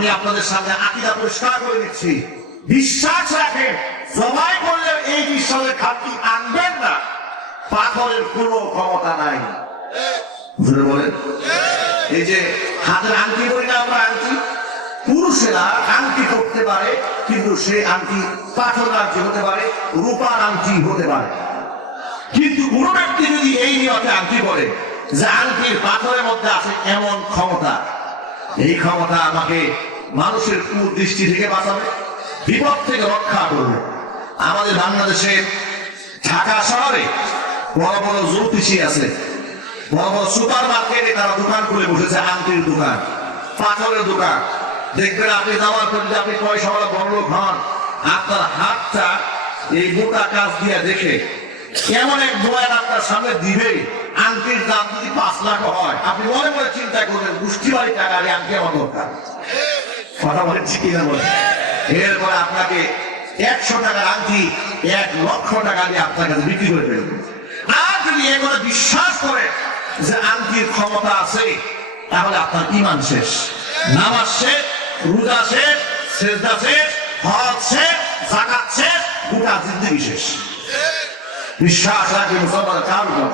আমি আপনাদের সামনে আকীদা পরিষ্কার করে দিচ্ছি, বিশ্বাস রাখেন জবাই করলে এই বিশ্বাসের ঘাটতি আনবেন না, পাথরের কোনো ক্ষমতা নাই। বুঝতে বলেন, এই যে হাতের আংটি করি না আমরা, আংটি পুরুষেরা আংটি করতে পারে, কিন্তু সে আংটি পাথরের আংটি হতে পারে, রূপার আংটি হতে পারে। কিন্তু কোনো ব্যক্তি যদি এই নিয়তে আংটি করে যে আংটির পাথরের মধ্যে আছে এমন ক্ষমতা, এই ক্ষমতা আমাকে মানুষের কুদৃষ্টি থেকে বাঁচাবে, বিপদ থেকে রক্ষা করবে। আমাদের বাংলাদেশে ঢাকা শহরে বড় বড় জ্যোতিষী আছে, বড় বড় সুপার মার্কেটে তারা দোকান খুলে বসেছে, আংটির দোকান, পাথরের দোকান। দেখবেন আপনি যাওয়ার পর যদি আপনি পয়সাওয়ালা বড় লোক হন, আপনার হাতটা এই মোটা কাজ দিয়ে দেখে এমন এক বয়ান আপনার সামনে দিবে, আংটির দাম যদি 5 লাখ হয়, আপনি মনে মনে চিন্তা করবেন গোষ্ঠী বাড়ি টাকা দিয়ে আংটি আমার দরকার। কথা বলেন ঠিক কিনা বলেন? এরপরে আপনাকে 100 টাকার আংটি 1 লক্ষ টাকা দিয়ে আপনার কাছে বিক্রি করে ফেলবে। আর যদি এগুলো বিশ্বাস করে যে আংটির ক্ষমতা আছে, তাহলে আপনার ঈমান শেষ, নামাজ শেষ, রোজা শেষ, সিজদা শেষ, হজ শেষ, যাকাত শেষ, গোটা জিন্দেগি শেষ। বিশ্বাস রাখি মুসলমান, কার উপর?